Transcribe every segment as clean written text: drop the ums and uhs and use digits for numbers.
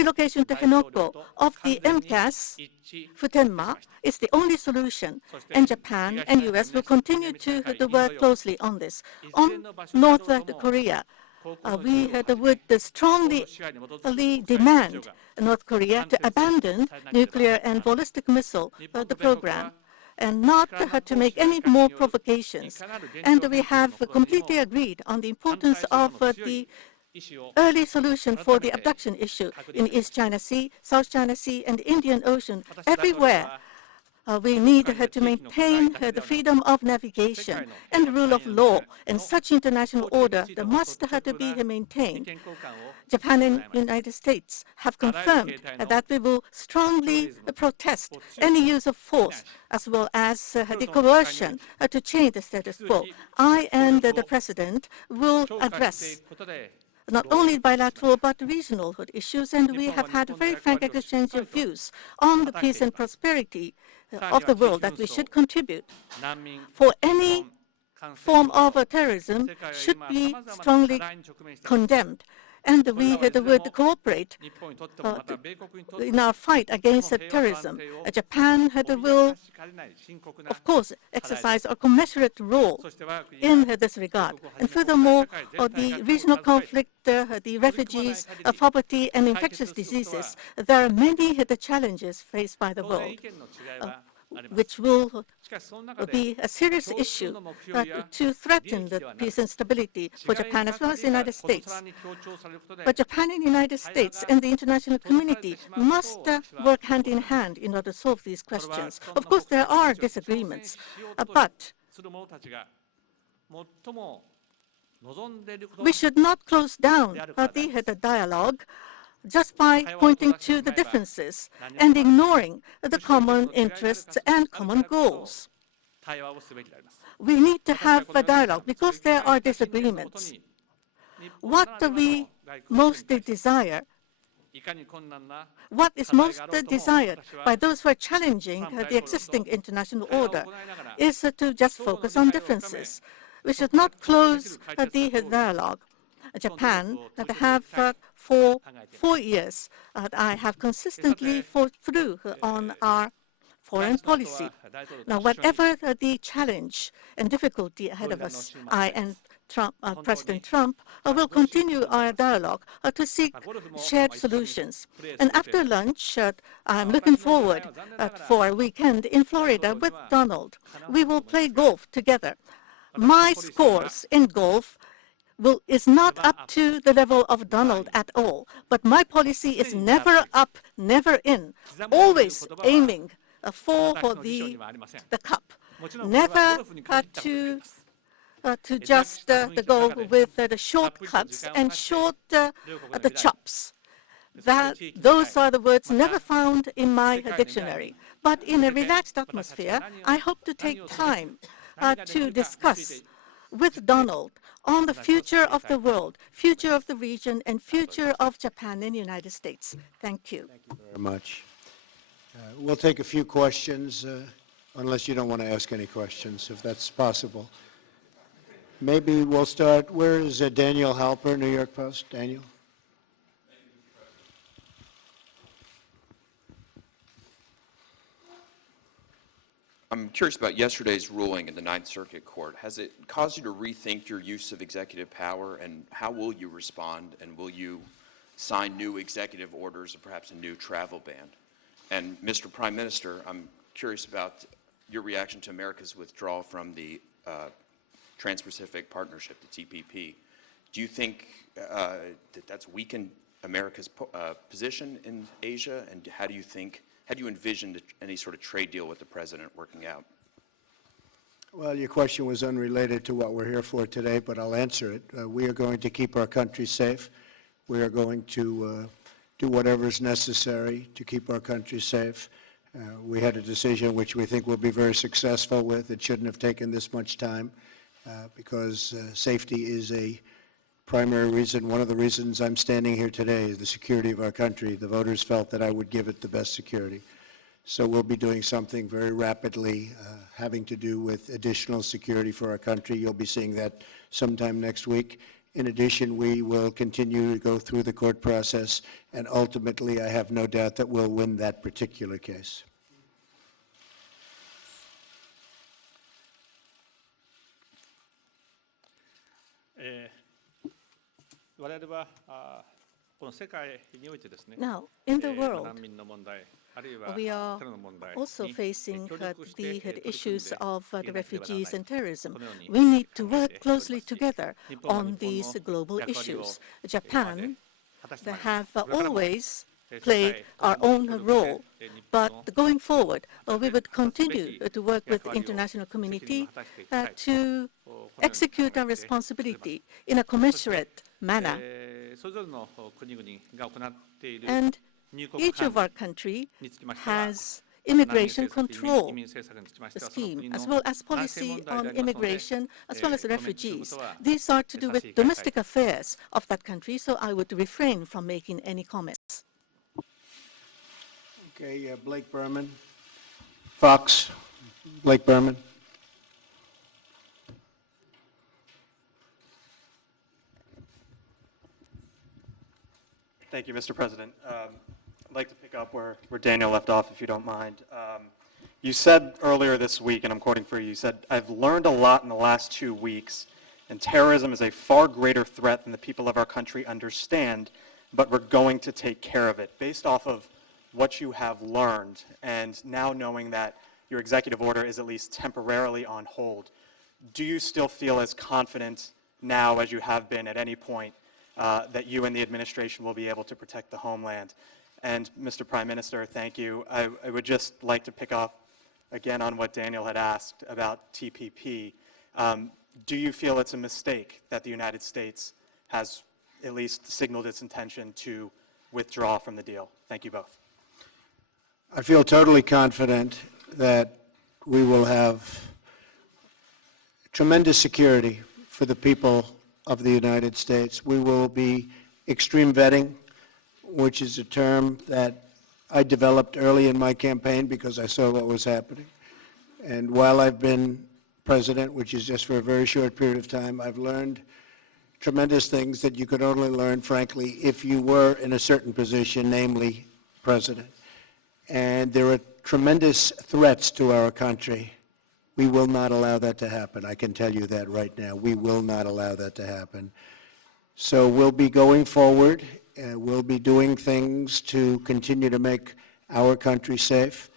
relocation to Henoko of the MCAS, Futenma, is the only solution, and Japan and U.S. will continue to work closely on this. On North Korea, we would strongly demand North Korea to abandon nuclear and ballistic missile program and not to make any more provocations. And we have completely agreed on the importance of the early solution for the abduction issue in East China Sea, South China Sea, and the Indian Ocean. Everywhere, we need to maintain the freedom of navigation and the rule of law, and such international order that must to be maintained. Japan and the United States have confirmed that we will strongly protest any use of force as well as the coercion to change the status quo. I and the President will address not only bilateral but regional issues, and we have had a very frank exchange of views on the peace and prosperity of the world that we should contribute. For any form of terrorism should be strongly condemned, and we would cooperate in our fight against terrorism. Japan will, of course, exercise a commensurate role in this regard. And furthermore, the regional conflict, the refugees, poverty, and infectious diseases, there are many challenges faced by the world, which will be a serious issue to threaten the peace and stability for Japan as well as the United States. But Japan and the United States and the international community must work hand in hand in order to solve these questions. Of course, there are disagreements, but we should not close down the dialogue just by pointing to the differences and ignoring the common interests and common goals. We need to have a dialogue because there are disagreements. What we mostly desire, what is most desired by those who are challenging the existing international order is to just focus on differences. We should not close the dialogue. Japan have for 4 years, I have consistently fought through on our foreign policy. Now, whatever the challenge and difficulty ahead of us, I and President Trump will continue our dialogue to seek shared solutions. And after lunch, I'm looking forward for a weekend in Florida with Donald. We will play golf together. My scores in golf is not up to the level of Donald at all, but my policy is never up, never in, always aiming for the cup, never to just go with the shortcuts and the chops. Those are the words never found in my dictionary. But in a relaxed atmosphere, I hope to take time to discuss with Donald on the future of the world, future of the region, and future of Japan and the United States. Thank you. Thank you very much. We'll take a few questions, unless you don't want to ask any questions, if that's possible. Maybe we'll start. Where is Daniel Halper, New York Post? Daniel? I'm curious about yesterday's ruling in the Ninth Circuit Court. Has it caused you to rethink your use of executive power, and how will you respond, and will you sign new executive orders or perhaps a new travel ban? And Mr. Prime Minister, I'm curious about your reaction to America's withdrawal from the Trans-Pacific Partnership, the TPP. Do you think that that's weakened America's position in Asia, and how do you envision any sort of trade deal with the President working out? Well, your question was unrelated to what we're here for today, but I'll answer it. We are going to keep our country safe. We are going to do whatever is necessary to keep our country safe. We had a decision which we think we'll be very successful with. It shouldn't have taken this much time because safety is a primary reason. One of the reasons I'm standing here today is the security of our country. The voters felt that I would give it the best security. So we'll be doing something very rapidly having to do with additional security for our country. You'll be seeing that sometime next week. In addition, we will continue to go through the court process, and ultimately, I have no doubt that we'll win that particular case. 我々はこの世界においてですね、 Now, in the world, 難民の問題、あるいは we are テロの問題 also に facing 協力して the issues of the 取り組んでいかなければならない refugees and terrorism. このように We need to 考え work ております closely together 日本は on 日本の these global 役割を issues. こ Japan れまで果たして they まいりま have す。これからも always 世界 played と our 共 own に協力 role. して日本 But の going forward, we would 果たすべ continue き to work with 役割を international 責任を community 果たしていきたい to このように execute 考 our えております responsibility in a commensurate manner. それぞれの国々が行っている And 入国 each of 管 our country 理につきましては has immigration 難民 control 移民政策につきましてはその scheme, 国の as well as 内政 policy 問題であ on りますので immigration, as well as コメントするこ refugees. とは These are to do 差 with し控えたい domestic affairs of that country, so I would refrain from making any comments. Okay, Blake Berman. Fox, Blake Berman. Thank you, Mr. President. I'd like to pick up where Daniel left off, if you don't mind. You said earlier this week, and I'm quoting for you, you said, "I've learned a lot in the last 2 weeks, and terrorism is a far greater threat than the people of our country understand, but we're going to take care of it." Based off of what you have learned, and now knowing that your executive order is at least temporarily on hold, do you still feel as confident now as you have been at any point that you and the administration will be able to protect the homeland? And Mr. Prime Minister, thank you. I would just like to pick up again on what Daniel had asked about TPP. Do you feel it's a mistake that the United States has at least signaled its intention to withdraw from the deal? Thank you both. I feel totally confident that we will have tremendous security for the people of the United States. We will be extreme vetting, which is a term that I developed early in my campaign because I saw what was happening. And while I've been president, which is just for a very short period of time, I've learned tremendous things that you could only learn, frankly, if you were in a certain position, namely president. And there are tremendous threats to our country. We will not allow that to happen. I can tell you that right now. We will not allow that to happen. So we'll be going forward. We'll be doing things to continue to make our country safe.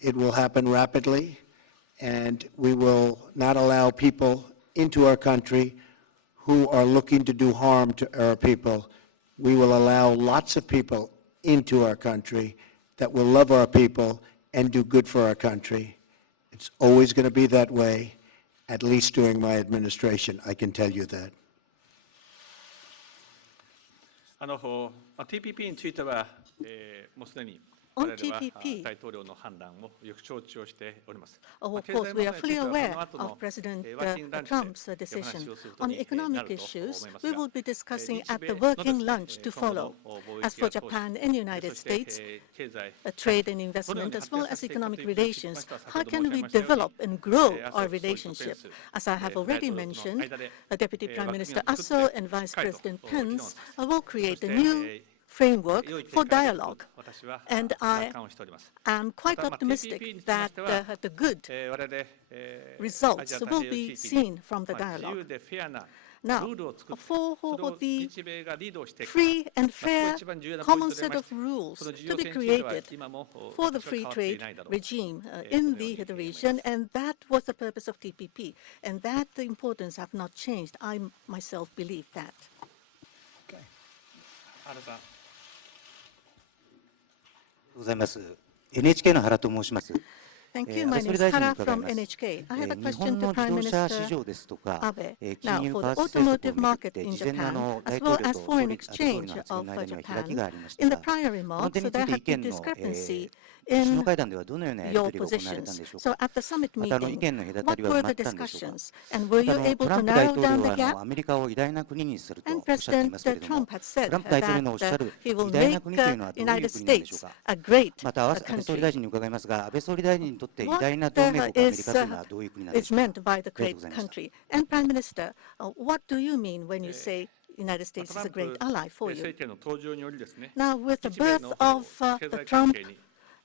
It will happen rapidly, and we will not allow people into our country who are looking to do harm to our people. We will allow lots of people into our country that will love our people and do good for our country. It's always going to be that way, at least during my administration. I can tell you that. TPP については、もうすでに On 我々は TPP, 大統領の判断をよく承知をしております。 of 経済 course, 問 we 題 are について fully は aware この後の of President ワシントン Trump's でお decision. 話をすること On にな economic ると issues, 思います we が will be discussing 日 at the 米の working lunch to 今後の follow. 貿 As 易 for や投資 Japan and the United そして States, 経済 trade and investment, as well as economic relations, how can we develop and grow our relationship? As I have already mentioned, Deputy Prime Minister Aso and Vice President Pence will create a new framework for dialogue, and I am quite optimistic that the good results will be seen from the dialogue. Now, for the free and fair common set of rules to be created for the free trade regime in the region, and that was the purpose of TPP, and that the importance have not changed. I myself believe that. Okay. ございます。NHK の原と申します。 Thank you. My name is Hara from NHK. I have a 日 question 本 to の Prime 自動車 Minister 市場ですとか、 Abe. 金 Now, 融 for 為 the 替政策を automotive めぐっ market て in 事前の Japan, 大 as 統 well 領 as と総 foreign 理 exchange の発 of 言の間には開 Japan, きがありました in the が、 prior この remarks, 点につ there いて had 意 been 見の、 discrepancy 首脳 in 会談ではどのようなやり your 取りが行われたん positions. でしょう So か。 at the summit また意 meeting, 見の隔た what りは were 埋ま the ったんでしょうか。 discussions? And were ま you た able トラ to ンプ大 narrow 統 down 領 the は gap? アメリカを偉大な国にすると And おっしゃっていますけれ President ども、 Trump had said トランプ大統領のおっしゃ that る he will 偉大な make 国というのはどういう United 国なんでしょう States か。 a great また安倍総理 country. 大臣に伺いますが、安倍総理大臣にとって偉大な同盟国アメリカというのはどういう国なんで is しょうか。 meant by the ありがとう great ございました。 country. And Prime Minister, what do you mean when you say United States is a great ally for you? 政権の登場によりですね、 Now, with the 日米 birth の of 経 the 済関 Trump 係に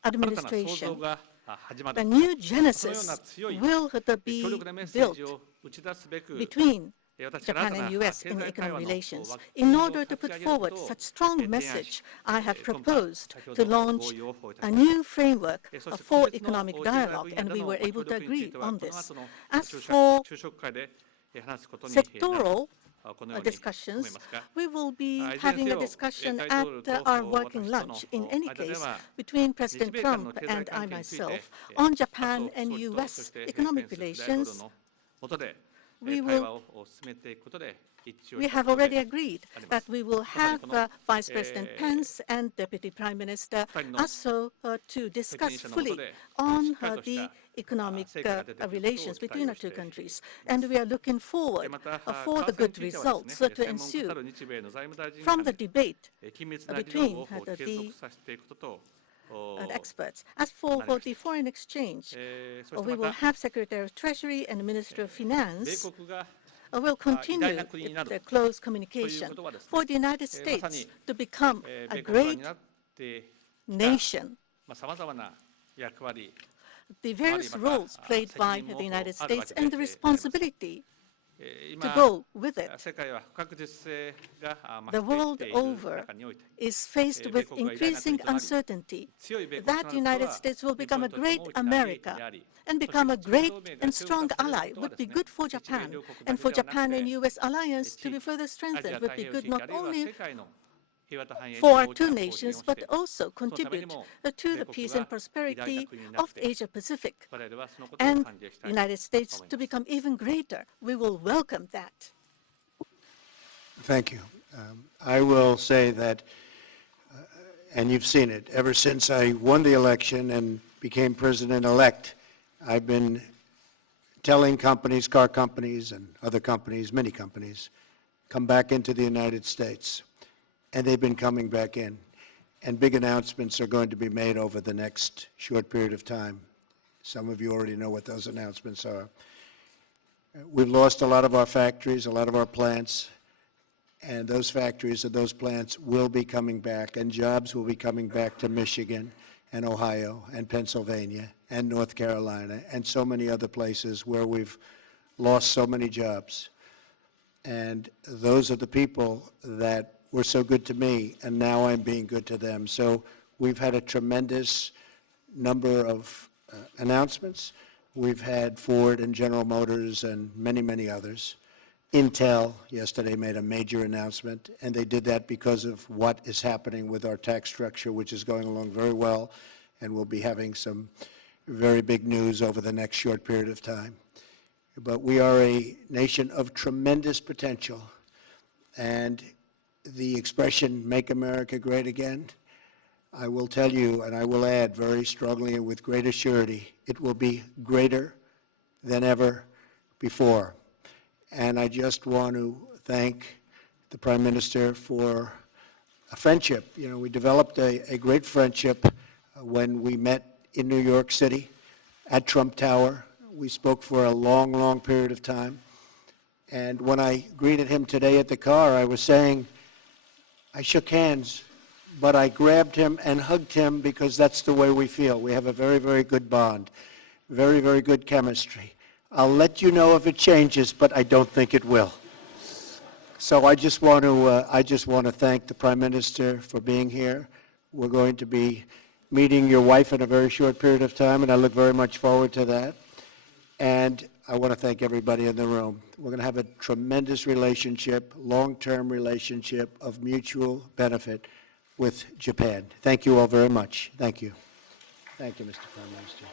新たな創造 administration, が始ま the る。 new そのような genesis 強い will 強 be 力なメッセー built ジを打ち出すべく、 between 私は新 Japan たな and 経 U.S. in 済対話 economic の relations. 枠 In 組みを order to 立ち put 上げるこ forward とを such strong 提案し message, I have 今般 proposed 先ほ to ど合 launch 意をいたし a ました。 new framework そして for 個別の economic 経済 dialogue, 分野 and で we の were 協 able to 力につい agree ては on この this. 後の As 昼 for 食会で話すことになる sectoral このように思い discussions, ますが、 we will be いずれにせ having a よ discussion 大 at 統領と our working 私と lunch. In の any 間で case, は between 日 President 米間の Trump 経済 and I 関係について myself 麻 on 生 Japan 総 and 理とそ U.S. して economic ペンス副大統領 relations, の下で we 対 will 話を進めていくことで一致を We いた have ところ already で agreed ありま that す。 we will まさに have この Vice President Pence and Deputy Prime Minister 二人の also to 責 discuss 任者の下 fully でし on っかりとし the た economic 成果が出てくることを relations 期 between 待 the をして two い countries. ます And we are looking forward また for the 為替に good ついてはです results ね to 専門家 ensue たる日米の財務大臣 from 間 the で debate 緊密な議 between 論を the 継続させていくことと experts. As for the foreign exchange, そして we ま will た have Secretary of Treasury and Minister of 米 Finance 国が will continue 偉大な国になる the close という communication ことはですね for the United まさ States に to become 米 a 国が great 担ってきた nation. さまざまな役割 The various roles played by the United States and the 責 responsibility 今 to go with it. 世界は不確実性が The 増 world してきている over 中において is faced with increasing uncertainty 強い米国 that と the なる United ことは States will 日 become 本 a にとっても great 大きな利益 America であり and そして become a 日中 great 同盟が and 強 strong 化される ally ことは would です be ね good for 日米 Japan. 両国だ And け for ではなく Japan and て U.S. alliance to 地 be further アジア strengthened 太 would 平 be 洋 good 地域 not あるいは only 世界の平和と繁栄に for our 大きな two 貢献を nations してい but る also そのため contribute にも to the 米国 peace が and 偉大な prosperity 国になっ of て Asia Pacific 我々はそのことを and 歓迎したいと United States 思い to ます become even greater. We will welcome that. Thank you. I will say that, and you've seen it, ever since I won the election and became president-elect, I've been telling companies, car companies and other companies, many companies, come back into the United States. And they've been coming back in. And big announcements are going to be made over the next short period of time. Some of you already know what those announcements are. We've lost a lot of our factories, a lot of our plants, and those factories and those plants will be coming back, and jobs will be coming back to Michigan and Ohio and Pennsylvania and North Carolina and so many other places where we've lost so many jobs. And those are the people that were so good to me, and now I'm being good to them. So we've had a tremendous number of announcements. We've had Ford and General Motors and many, many others. Intel yesterday made a major announcement, and they did that because of what is happening with our tax structure, which is going along very well, and we'll be having some very big news over the next short period of time. But we are a nation of tremendous potential, and the expression, "Make America Great Again," I will tell you, and I will add very strongly and with great assurity, it will be greater than ever before. And I just want to thank the Prime Minister for a friendship. You know, we developed a great friendship when we met in New York City at Trump Tower. We spoke for a long, long period of time. And when I greeted him today at the car, I was saying, I shook hands, but I grabbed him and hugged him because that's the way we feel. We have a very, very good bond, very, very good chemistry. I'll let you know if it changes, but I don't think it will. So I just want to thank the Prime Minister for being here. We're going to be meeting your wife in a very short period of time, and I look very much forward to that. And I want to thank everybody in the room. We're going to have a tremendous relationship, long-term relationship of mutual benefit with Japan. Thank you all very much. Thank you. Thank you, Mr. Prime Minister.